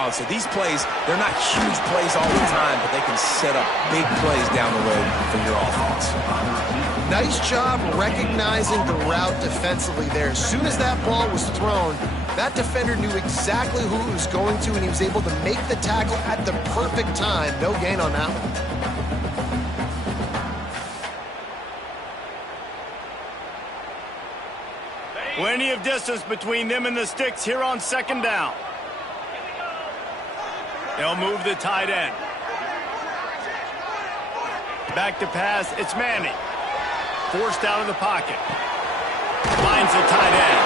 while. So these plays, they're not huge plays all the time, but they can set up big plays down the road for your offense. Nice job recognizing the route defensively there. As soon as that ball was thrown, that defender knew exactly who he was going to, and he was able to make the tackle at the perfect time. No gain on that one. Plenty of distance between them and the sticks here on second down. They'll move the tight end. Back to pass, it's Manning. Forced out of the pocket. Finds the tight end.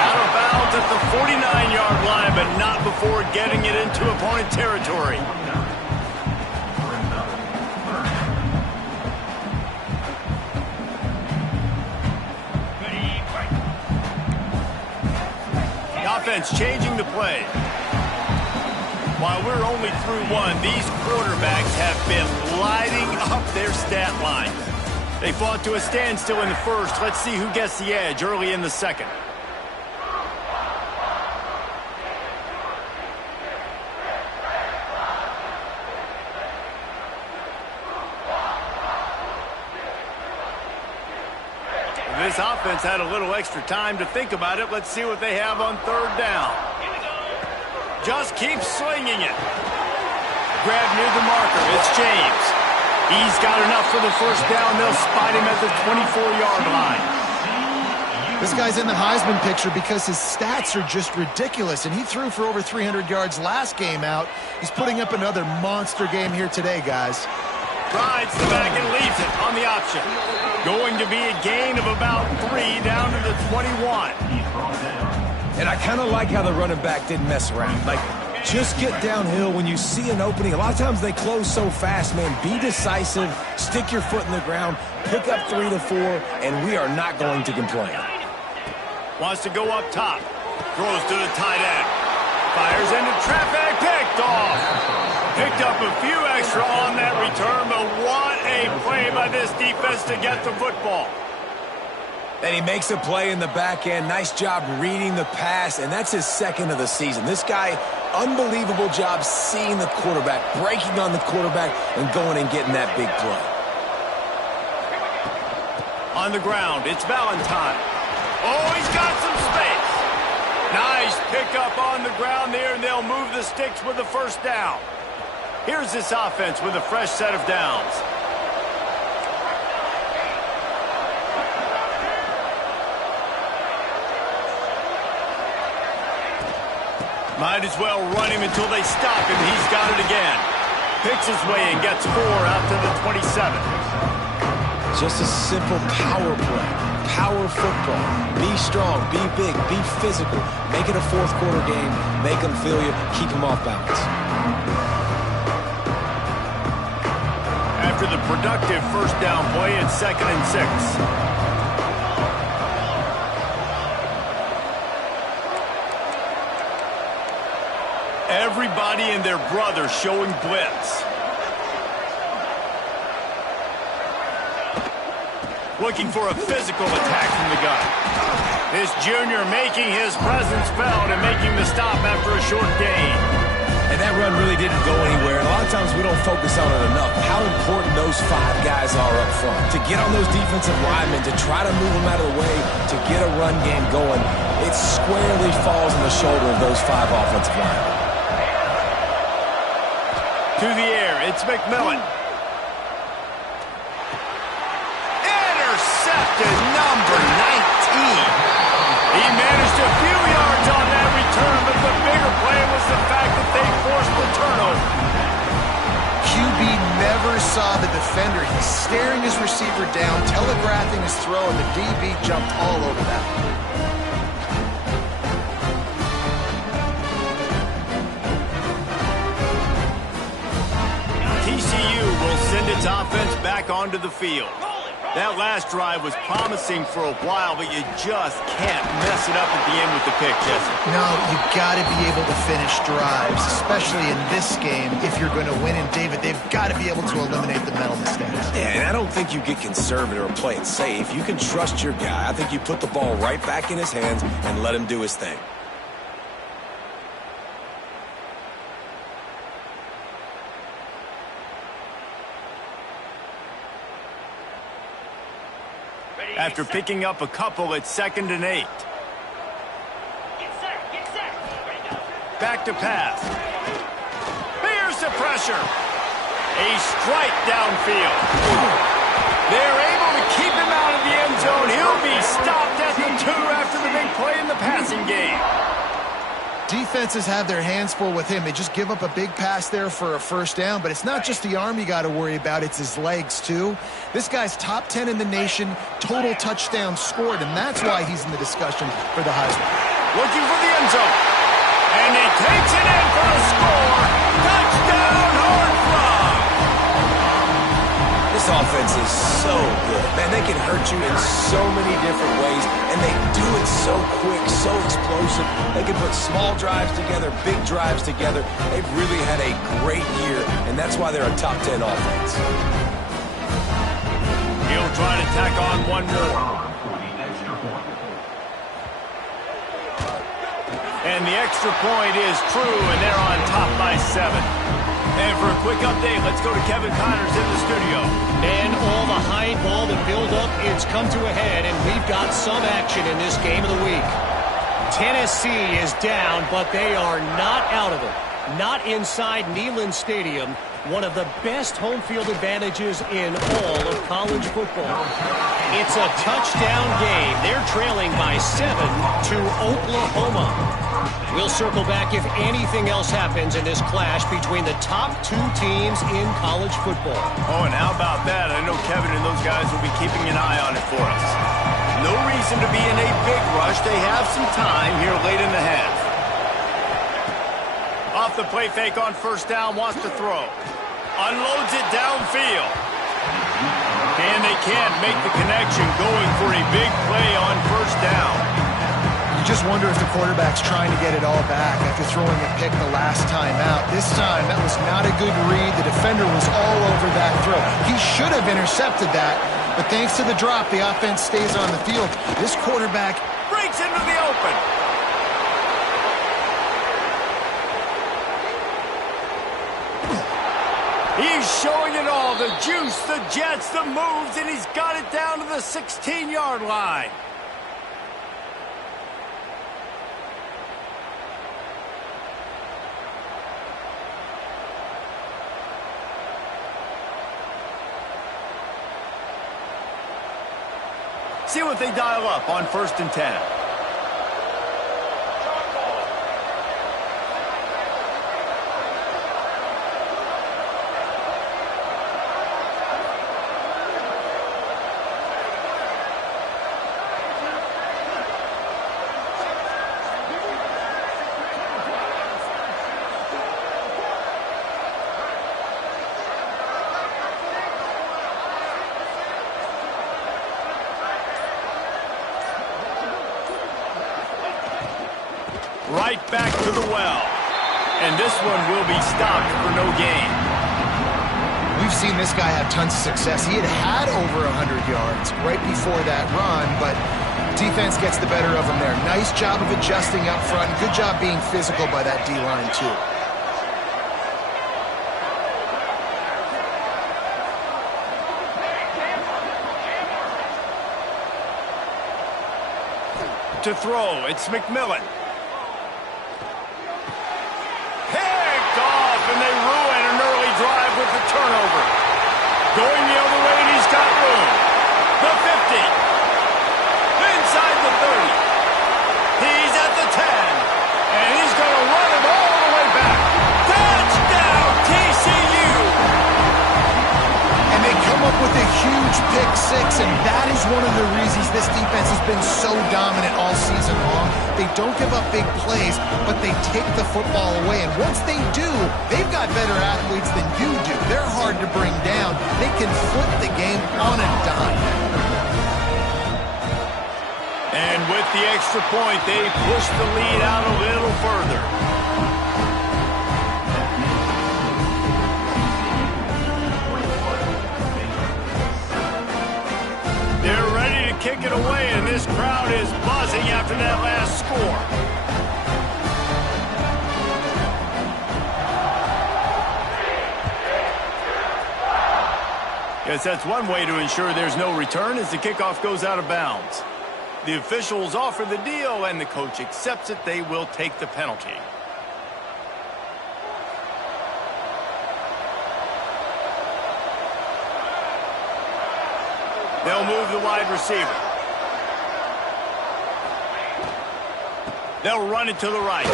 Out of bounds at the 49-yard line, but not before getting it into opponent territory. Offense changing the play. While we're only through one, these quarterbacks have been lighting up their stat line. They fought to a standstill in the first. Let's see who gets the edge early in the second. This offense had a little extra time to think about it. Let's see what they have on third down. Just keep slinging it. Grab near the marker. It's James. He's got enough for the first down. They'll spot him at the 24-yard line. This guy's in the Heisman picture because his stats are just ridiculous, and he threw for over 300 yards last game out. He's putting up another monster game here today, guys. Rides the back and leaves it on the option. Going to be a gain of about 3 down to the 21. And I kind of like how the running back didn't mess around. Like, just get downhill when you see an opening. A lot of times they close so fast, man. Be decisive, stick your foot in the ground, pick up 3 to 4, and we are not going to complain. Wants to go up top. Throws to the tight end. Fires into traffic, picked off. Picked up a few extra on that return, but what a play by this defense to get the football. And he makes a play in the back end. Nice job reading the pass, and that's his second of the season. This guy, unbelievable job seeing the quarterback, breaking on the quarterback, and going and getting that big play. On the ground, it's Valentine. Oh, he's got some space. Nice pickup on the ground there, and they'll move the sticks with the first down. Here's this offense with a fresh set of downs. Might as well run him until they stop him. He's got it again. Picks his way and gets 4 out to the 27. Just a simple power play. Power football. Be strong, be big, be physical. Make it a fourth quarter game. Make them feel you. Keep them off balance. After the productive first down play, it's 2nd and 6. Everybody and their brother showing blitz. Looking for a physical attack from the gun. This junior making his presence felt and making the stop after a short gain. And that run really didn't go anywhere. And a lot of times we don't focus on it enough. How important those 5 guys are up front. To get on those defensive linemen, to try to move them out of the way, to get a run game going, it squarely falls on the shoulder of those 5 offensive linemen. To the air, it's McMillan. Intercepted, number 19. He managed a few yards on that return, but the bigger play was the fact that they forced the turnover. QB never saw the defender. He's staring his receiver down, telegraphing his throw, and the DB jumped all over that. TCU will send its offense back onto the field. That last drive was promising for a while, but you just can't mess it up at the end with the pick, Jesse. No, you got to be able to finish drives, especially in this game. If you're going to win, and David, they've got to be able to eliminate the mental mistakes. Yeah, and I don't think you get conservative or play it safe. You can trust your guy. I think you put the ball right back in his hands and let him do his thing. After picking up a couple, it's 2nd and 8. Back to pass. Here's the pressure. A strike downfield. They're able to keep him out of the end zone. He'll be stopped at the 2 after the big play in the passing game. Defenses have their hands full with him. They just give up a big pass there for a first down, but it's not just the arm you got to worry about, it's his legs too. This guy's top 10 in the nation, total touchdowns scored, and that's why he's in the discussion for the Heisman. Looking for the end zone. And he takes it in for a score. Touchdown, Horned Frog. This offense is so good. Man, they can hurt you in so many different ways, and they do it so quick, so explosive. They can put small drives together, big drives together. They've really had a great year, and that's why they're a top 10 offense. He'll try to tack on one more. And the extra point is true, and they're on top by 7. And for a quick update, let's go to Kevin Connors in the studio. And all the hype, all the build-up, it's come to a head, and we've got some action in this game of the week. Tennessee is down, but they are not out of it. Not inside Neyland Stadium, one of the best home field advantages in all of college football. It's a touchdown game. They're trailing by 7 to Oklahoma. We'll circle back if anything else happens in this clash between the top 2 teams in college football. Oh, and how about that? I know Kevin and those guys will be keeping an eye on it for us. No reason to be in a big rush. They have some time here late in the half. Off the play fake on first down, wants to throw. Unloads it downfield. And they can't make the connection, going for a big play on first down. You just wonder if the quarterback's trying to get it all back after throwing a pick the last time out. This time, that was not a good read. The defender was all over that throw. He should have intercepted that, but thanks to the drop, the offense stays on the field. This quarterback breaks into the open. He's showing it all, the juice, the jets, the moves, and he's got it down to the 16-yard line. See what they dial up on 1st and 10. Right back to the well. And this one will be stopped for no gain. We've seen this guy have tons of success. He had over 100 yards right before that run, but defense gets the better of him there. Nice job of adjusting up front. Good job being physical by that D-line, too. To throw, it's McMillan. And they ruin an early drive with the turnover. Going the other way, and he's got room. The 50. Inside the 30. He's at the 10. And he's going to run it all the way back. Touchdown, TCU! And they come up with a huge pick six, and that is one of the reasons this defense has been so dominant all season long. They don't give up big plays, but they take the football away. And once they do, they've got better athletes than you do. They're hard to bring down. They can flip the game on a dime. And with the extra point, they push the lead out a little further. They're ready to kick it away, and this crowd is buzzing after that last score. Guess that's one way to ensure there's no return as the kickoff goes out of bounds. The officials offer the deal, and the coach accepts it. They will take the penalty. They'll move the wide receiver. They'll run it to the right.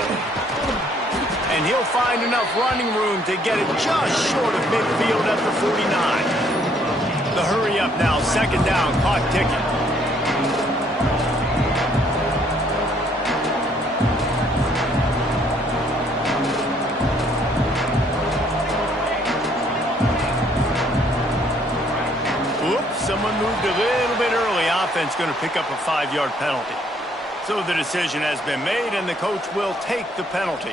And he'll find enough running room to get it just short of midfield at the 49. The hurry up now, second down, clock ticking. Oops, someone moved a little bit early. Offense going to pick up a 5-yard penalty. So the decision has been made, and the coach will take the penalty.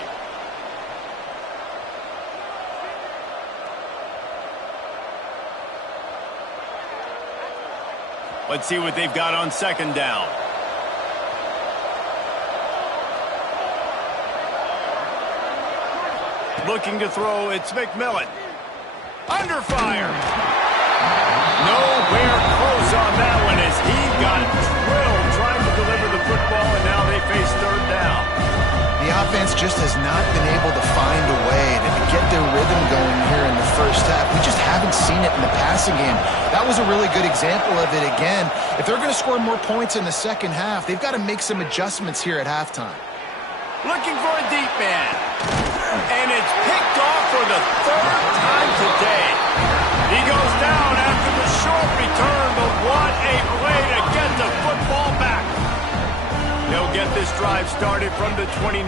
Let's see what they've got on second down. Looking to throw, it's McMillan. Under fire. Nowhere close on that one as he got drilled trying to deliver the football, and now they face third down. The offense just has not been able to find a way to get their rhythm going here in the first half. We just haven't seen it in the passing game. That was a really good example of it again. If they're going to score more points in the second half, they've got to make some adjustments here at halftime. Looking for a deep man. And it's picked off for the third time today. He goes down after the short return, but what a play to get the football back. They'll get this drive started from the 29.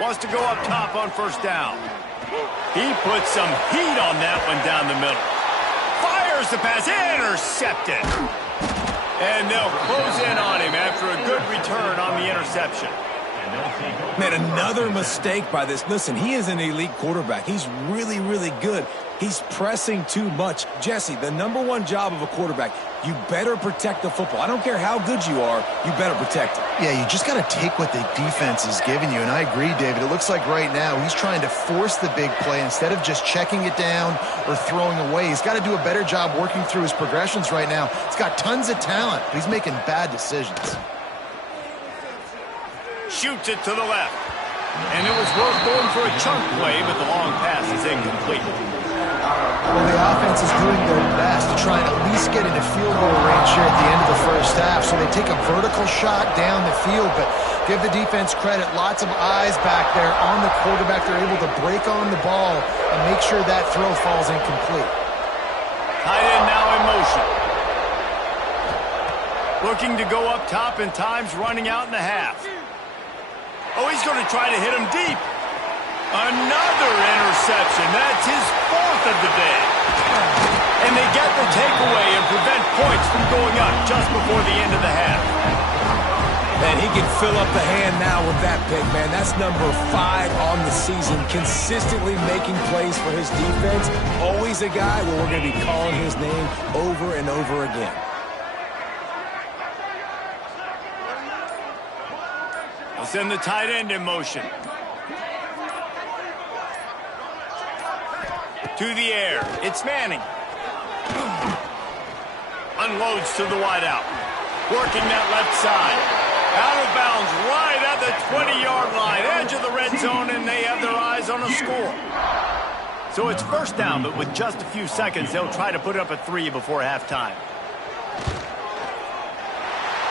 Wants to go up top on first down. He puts some heat on that one down the middle. Fires the pass, intercepted. And they'll close in on him after a good return on the interception. Man, another mistake by this. Listen, he is an elite quarterback. He's really, really good. He's pressing too much. Jesse, the #1 job of a quarterback, you better protect the football. I don't care how good you are, you better protect it. Yeah, you just got to take what the defense is giving you, and I agree, David. It looks like right now he's trying to force the big play instead of just checking it down or throwing away. He's got to do a better job working through his progressions right now. He's got tons of talent, but he's making bad decisions. Shoots it to the left. And it was worth going for a chunk play, but the long pass is incomplete. Well, the offense is doing their best to try and at least get into field goal range here at the end of the first half. So they take a vertical shot down the field, but give the defense credit. Lots of eyes back there on the quarterback. They're able to break on the ball and make sure that throw falls incomplete. Tight end now in motion. Looking to go up top, and time's running out in the half. Oh, he's going to try to hit him deep. Another interception. That's his 4th of the day. And they get the takeaway and prevent points from going up just before the end of the half. And he can fill up the hand now with that pick, man. That's #5 on the season, consistently making plays for his defense. Always a guy where we're going to be calling his name over and over again. We'll send the tight end in motion. To the air. It's Manning. Unloads to the wideout. Working that left side. Out of bounds right at the 20-yard line. Edge of the red zone, and they have their eyes on a score. So it's first down, but with just a few seconds, they'll try to put up a 3 before halftime.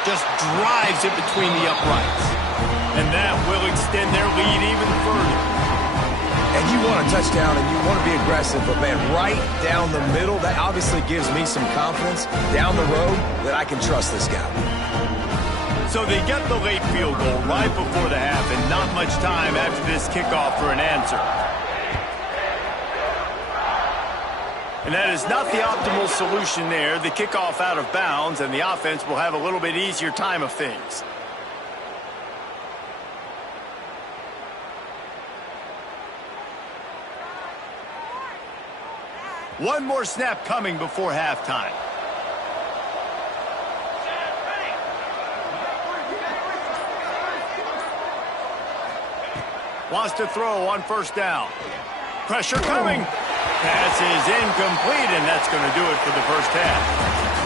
Just drives it between the uprights. And that will extend their lead even further. And you want a touchdown and you want to be aggressive, but, man, right down the middle, that obviously gives me some confidence down the road that I can trust this guy. So they get the late field goal right before the half, and not much time after this kickoff for an answer. And that is not the optimal solution there. The kickoff out of bounds, and the offense will have a little bit easier time of things. One more snap coming before halftime. Wants to throw on first down. Pressure coming. Pass is incomplete, and that's going to do it for the first half.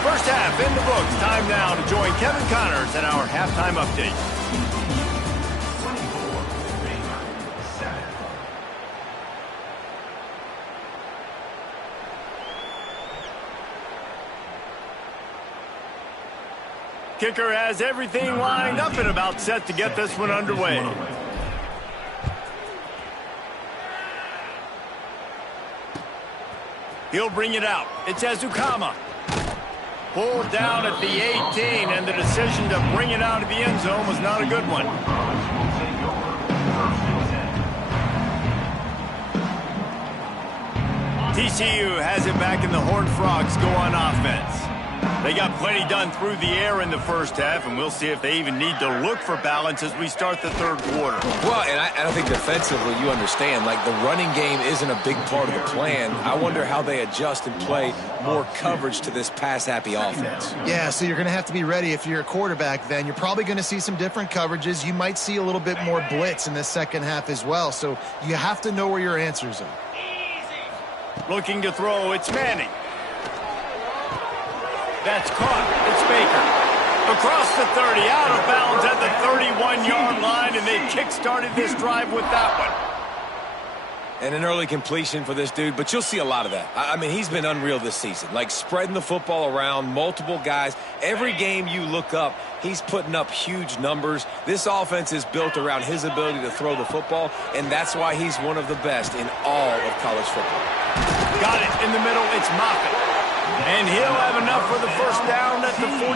First half in the books. Time now to join Kevin Connors in our halftime update. Kicker has everything lined up and about set to get this one underway. He'll bring it out. It's Ezukama. Pulled down at the 18, and the decision to bring it out of the end zone was not a good one. TCU has it back, and the Horned Frogs go on offense. They got plenty done through the air in the first half, and we'll see if they even need to look for balance as we start the third quarter. Well, and I think defensively, you understand, like the running game isn't a big part of the plan. I wonder how they adjust and play more coverage to this pass-happy offense. Yeah, so you're going to have to be ready if you're a quarterback then. You're probably going to see some different coverages. You might see a little bit more blitz in the second half as well, so you have to know where your answers are. Looking to throw, it's Manning. That's caught. It's Baker. Across the 30, out of bounds at the 31-yard line, and they kick-started this drive with that one. And an early completion for this dude, but you'll see a lot of that. I mean, he's been unreal this season, like spreading the football around, multiple guys. Every game you look up, he's putting up huge numbers. This offense is built around his ability to throw the football, and that's why he's one of the best in all of college football. Got it in the middle. It's Moffitt. And he'll have enough for the first down at the 42.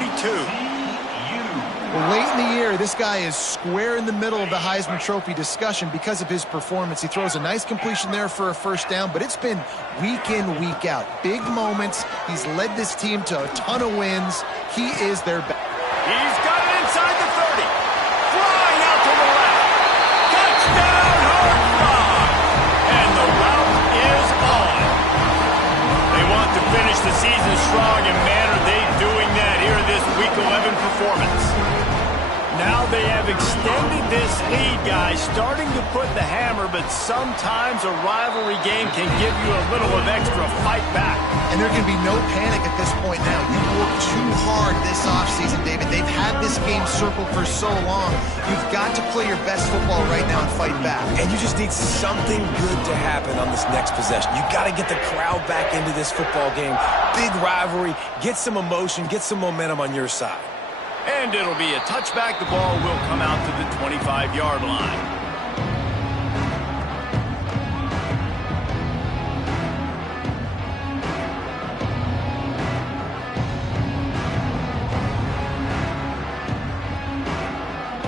Well, late in the year, this guy is square in the middle of the Heisman Trophy discussion because of his performance. He throws a nice completion there for a first down, but it's been week in, week out. Big moments. He's led this team to a ton of wins. He is their best. He's got it inside the 30. Flying out to the left. Touchdown, Horned Frog. And the route is on. They want to finish the season strong, and man, are they doing that here in this Week 11 performance. Now they have extended this lead, guys, starting to put the hammer, but sometimes a rivalry game can give you a little of extra fight back. And there can be no panic at this point now. You worked too hard this offseason, David. They've had this game circled for so long. You've got to play your best football right now and fight back. And you just need something good to happen on this next possession. You got to get the crowd back into this football game. Big rivalry. Get some emotion. Get some momentum on your side. And it'll be a touchback. The ball will come out to the 25-yard line.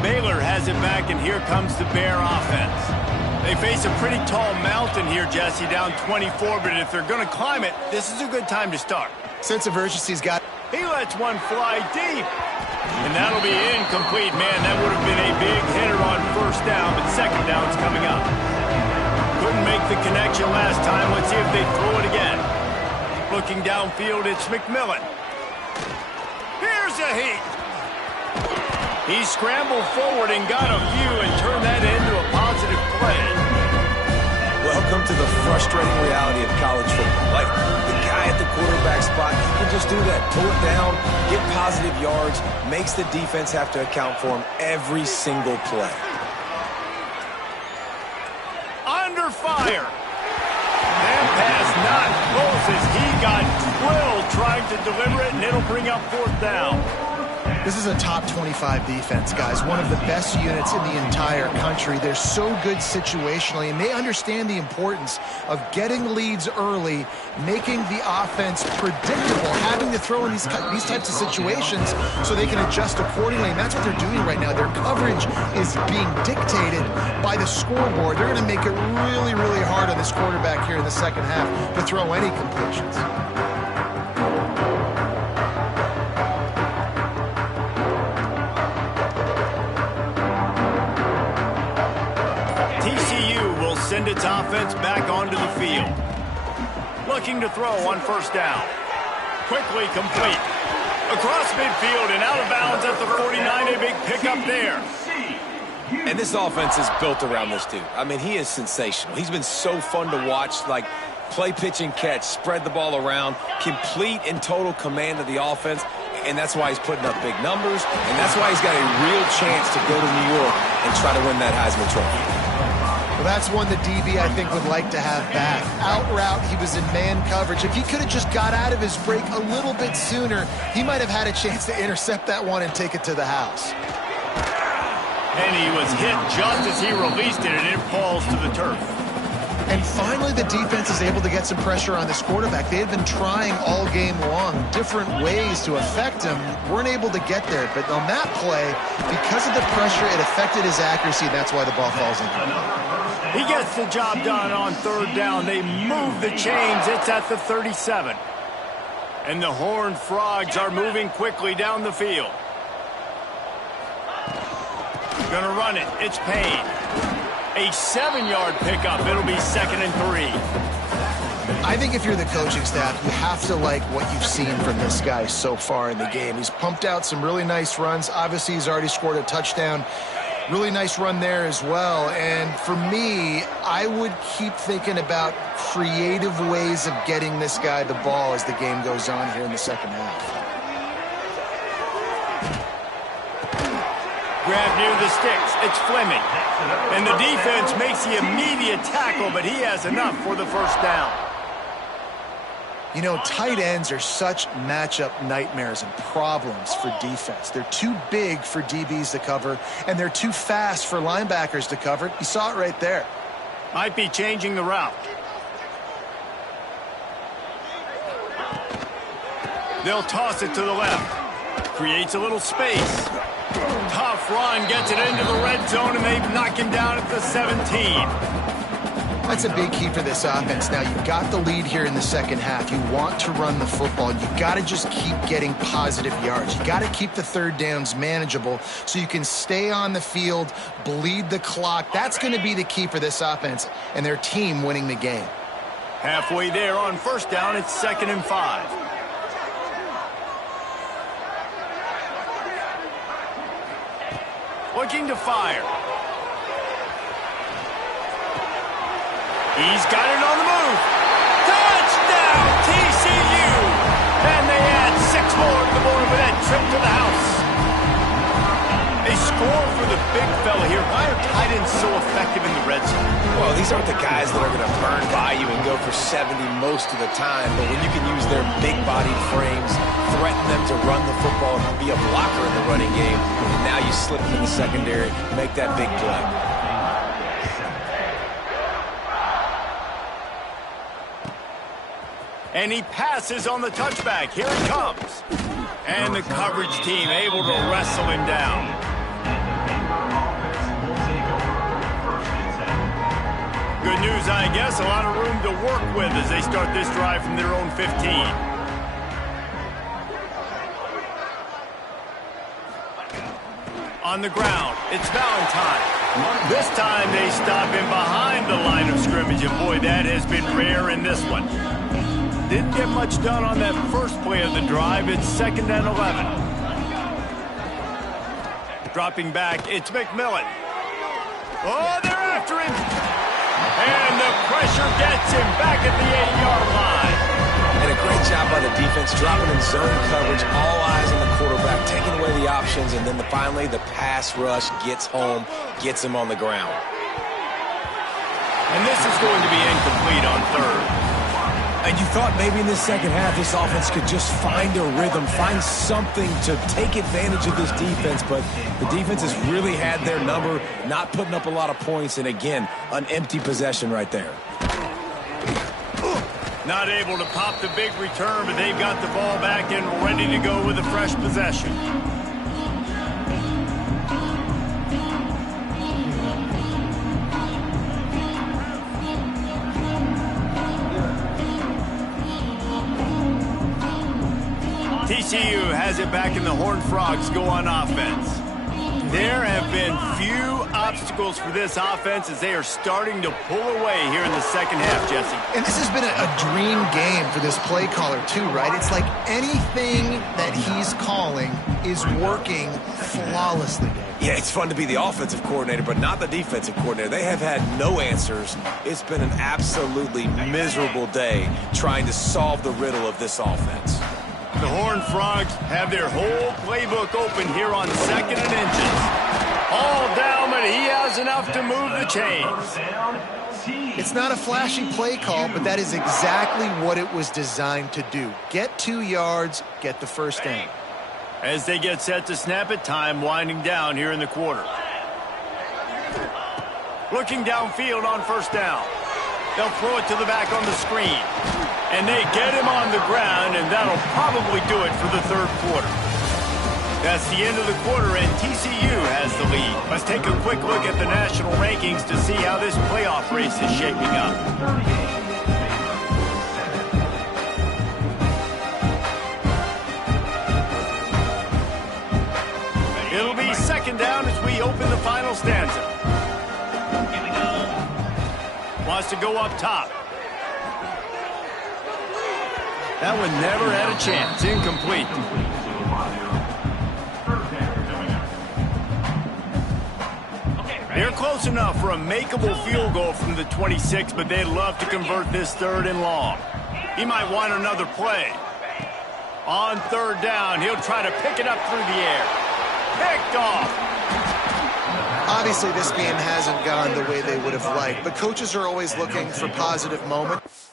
Baylor has it back, and here comes the Bear offense. They face a pretty tall mountain here, Jesse, down 24, but if they're going to climb it, this is a good time to start. Sense of urgency's got. He lets one fly deep. And that'll be incomplete. Man, that would have been a big hitter on first down, but second down's coming up. Couldn't make the connection last time. Let's see if they throw it again. Looking downfield, it's McMillan. Here's a heat. He scrambled forward and got a few and turned that into a positive play. Welcome to the frustrating reality of college football. Like, the guy at the quarterback spot, he can just do that. Pull it down, get positive yards, makes the defense have to account for him every single play. Under fire. And pass not close as he got drilled trying to deliver it, and it'll bring up fourth down. This is a top 25 defense, guys. One of the best units in the entire country. They're so good situationally, and they understand the importance of getting leads early, making the offense predictable, having to throw in these types of situations so they can adjust accordingly, and that's what they're doing right now. Their coverage is being dictated by the scoreboard. They're going to make it really, really hard on this quarterback here in the second half to throw any completions. Send its offense back onto the field. Looking to throw on first down. Quickly complete. Across midfield and out of bounds at the 49. A big pickup there. And this offense is built around this dude. I mean, he is sensational. He's been so fun to watch. Like, Play, pitch, and catch. Spread the ball around. Complete and total command of the offense. And that's why he's putting up big numbers. And that's why he's got a real chance to go to New York and try to win that Heisman Trophy. Well, that's one the DB, I think, would like to have back. Out route, he was in man coverage. If he could have just got out of his break a little bit sooner, he might have had a chance to intercept that one and take it to the house. And he was hit just as he released it, and it falls to the turf. And finally, the defense is able to get some pressure on this quarterback. They had been trying all game long different ways to affect him. Weren't able to get there. But on that play, because of the pressure, it affected his accuracy. That's why the ball falls in. He gets the job done on third down. They move the chains. It's at the 37. And the Horned Frogs are moving quickly down the field. Gonna run it. It's Payne. A 7-yard pickup. It'll be 2nd and 3. I think if you're the coaching staff, you have to like what you've seen from this guy so far in the game. He's pumped out some really nice runs. Obviously, he's already scored a touchdown. Really nice run there as well. And for me, I would keep thinking about creative ways of getting this guy the ball as the game goes on here in the second half. Grab near the sticks. It's Fleming. And the defense makes the immediate tackle, but he has enough for the first down. You know, tight ends are such matchup nightmares and problems for defense. They're too big for DBs to cover, and they're too fast for linebackers to cover. You saw it right there. Might be changing the route. They'll toss it to the left. Creates a little space. Tough run, gets it into the red zone, and they knock him down at the 17. That's a big key for this offense. Now, you've got the lead here in the second half. You want to run the football. You've got to just keep getting positive yards. You've got to keep the third downs manageable so you can stay on the field, bleed the clock. That's going to be the key for this offense and their team winning the game. Halfway there on first down, it's 2nd and 5. Looking to fire. He's got it on the move. Touchdown, TCU! And they add 6 more to the board with that trip to the house. A score for the big fella here. Why are tight ends so effective in the red zone? Well, these aren't the guys that are going to burn by you and go for 70 most of the time, but when you can use their big-bodied frames, threaten them to run the football, be a blocker in the running game, and now you slip them in the secondary, make that big play. And he passes on the touchback. Here he comes. And the coverage team able to wrestle him down. Good news, I guess. A lot of room to work with as they start this drive from their own 15. On the ground, it's Valentine. This time they stop him behind the line of scrimmage, and boy, that has been rare in this one. Didn't get much done on that first play of the drive. It's 2nd and 11. Dropping back, it's McMillan. Oh, they're after him. And the pressure gets him back at the 8-yard line. And a great job by the defense, dropping in zone coverage, all eyes on the quarterback, taking away the options, and then finally the pass rush gets home, gets him on the ground. And this is going to be incomplete on third. And you thought maybe in this second half this offense could just find a rhythm, find something to take advantage of this defense, but the defense has really had their number, not putting up a lot of points, and again, an empty possession right there. Not able to pop the big return, but they've got the ball back and ready to go with a fresh possession. TCU has it back, and the Horned Frogs go on offense. There have been few obstacles for this offense as they are starting to pull away here in the second half, Jesse. And this has been a dream game for this play caller too, right? It's like anything that he's calling is working flawlessly. Yeah, it's fun to be the offensive coordinator, but not the defensive coordinator. They have had no answers. It's been an absolutely miserable day trying to solve the riddle of this offense. The Horned Frogs have their whole playbook open here on 2nd and inches. All down, but he has enough to move the chains. It's not a flashy play call, but that is exactly what it was designed to do. Get 2 yards, get the first down. As they get set to snap it, time winding down here in the quarter. Looking downfield on 1st down. They'll throw it to the back on the screen. And they get him on the ground, and that'll probably do it for the 3rd quarter. That's the end of the quarter, and TCU has the lead. Let's take a quick look at the national rankings to see how this playoff race is shaping up. It'll be 2nd down as we open the final stanza. Wants to go up top. That one never had a chance. Incomplete. They're close enough for a makeable field goal from the 26, but they'd love to convert this 3rd and long. He might want another play. On 3rd down, he'll try to pick it up through the air. Picked off. Obviously, this game hasn't gone the way they would have liked, but coaches are always looking for positive moments.